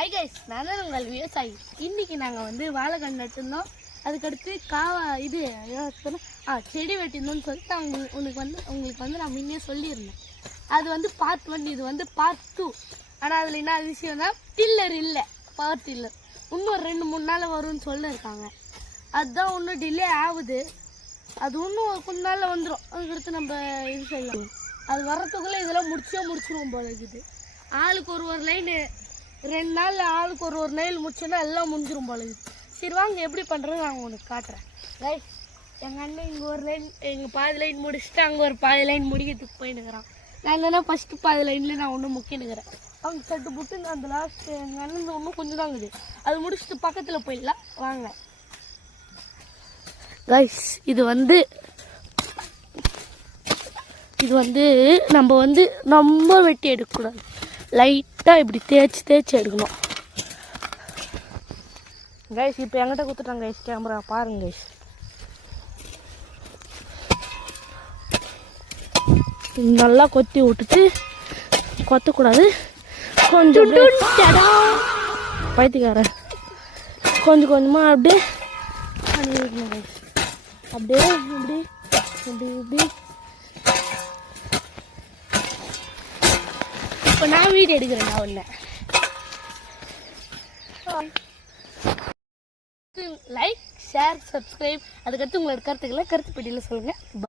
Hi guys, நான் தான் உங்கள் விவசாயி. இன்றைக்கி நாங்கள் வந்து வாழைக்கன்று நட்டுருந்தோம். அதுக்கடுத்து செடி வெட்டிருந்தோம்னு சொல்லிட்டு உங்களுக்கு வந்து நான் முன்னே சொல்லியிருந்தேன். அது வந்து பார்ட் 1, இது வந்து பார்ட் 2. ஆனால் அதில் என்ன விஷயம்னா டில்லர் இல்லை, பவர் டில்லர் இன்னும் 2-3 நாள் வரும்னு சொல்லியிருக்காங்க. அதுதான் இன்னும் டிலே ஆகுது. அது இன்னும் கொஞ்ச நாளில் வந்துடும். அதுக்கடுத்து நம்ம இது செய்யலாம். அது வர்றதுக்குள்ளே இதெல்லாம் முடிச்சிருவோம் போல இருக்குது. ஆளுக்கு ஒரு லைன் 2 நாள் ஆளுக்கு ஒரு நெயில் முடிச்சோன்னா எல்லாம் முடிஞ்சிரும் போல இருக்குது. சரி வாங்க எப்படி பண்ணுறது நான் உங்களுக்கு காட்டுறேன். ரைட், எங்கள் அண்ணன் இங்கே ஒரு லைன், எங்கள் பாதி லைன் முடிச்சுட்டு அங்கே ஒரு பாதி லைன் முடிக்கிறதுக்கு போயின்னுக்கிறேன். நான் என்னென்னா ஃபஸ்ட்டு பாதி லைனில் நான் ஒன்றும் முக்கினுக்கிறேன். அவங்க சட்டு புட்டு அந்த லாஸ்ட் எங்கள் அண்ணன் ஒன்றும் கொஞ்சம் தான் இருக்குது. அது முடிச்சுட்டு பக்கத்தில் போயிடலாம் வாங்க. ரைஸ், இது வந்து நம்ம வந்து ரொம்ப வெட்டி எடுக்கக்கூடாது. லைட்டாக இப்படி தேய்ச்சி எடுக்கணும். கைஸ் இப்போ என்கிட்ட கொடுத்துட்டாங்க கைஸ் கேமரா, பாருங்க கைஸ். நல்லா கொத்தி விட்டுட்டு, கொத்தக்கூடாது, கொஞ்சம் பைத்தியக்காரன் கொஞ்சம் கொஞ்சமாக அப்படியே பண்ணிடணும் கைஸ். அப்படியே இப்படி இப்படி இப்படி. இப்போ நான் வீடியோ எடுக்கிறேன். நான் ஒன்று லைக், ஷேர், சப்ஸ்கிரைப். அதுக்கடுத்து உங்களோட கருத்துக்களை கருத்து பெட்டியில் சொல்லுங்கள்.